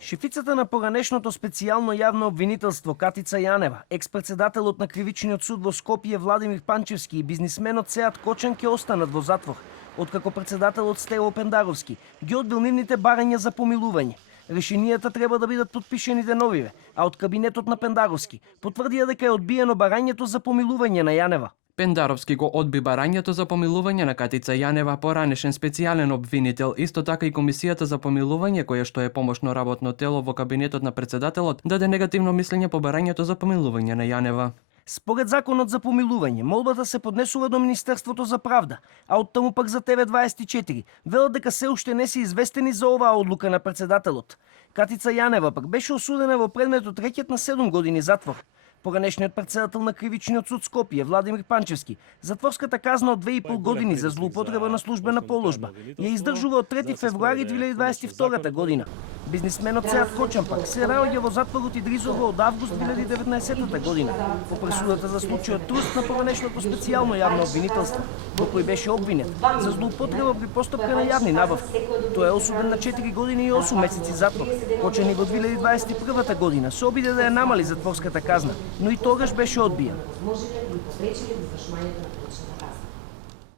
Шефицата на поранешното специјално јавно обвинителство Катица Јанева, екс-председателот на Кривичниот суд во Скопје Владимир Панчевски и бизнисменот Сеат Кочан ќе останат во затвор, откако председателот Стево Пендаровски ги одбил нивните барања за помилување. Решенијата треба да бидат подпишени деновиве, а од кабинетот на Пендаровски потврдија дека е одбиено барањето за помилување на Јанева. Пендаровски го одби барањето за помилување на Катица Јанева, поранешен специјален обвинител, исто така и Комисијата за помилување, која што е помошно работно тело во кабинетот на председателот, даде негативно мислење по барањето за помилување на Јанева. Според законот за помилување, молбата се поднесува до Министерството за правда, а оттаму пак за ТВ24 велат дека се уште не се известени за оваа одлука на председателот. Катица Јанева пак беше осудена во предметот рекет на 7 години затвор. Поранешниот председател на Кривичниот суд Скопје Владимир Панчевски затворската казна од 2,5 години за злоупотреба на службена положба ја издржува од 3 февруари 2022 година. Бизнисменот Сеат Кочан пак се наоѓа во затворот и Дризово од август 2019 година по пресудата за случајот Труст на поранешното специјално јавно обвинителство, во кој беше обвинет за злоупотреба при постапка на јавни набавки. Тој е осуден на 4 години и 8 месеци затвор. Кочан и во 2021 година се обиде да ја намали затворската казна, но и тогаш беше одбиен. Може ли да попречи извршувањето на причина казна?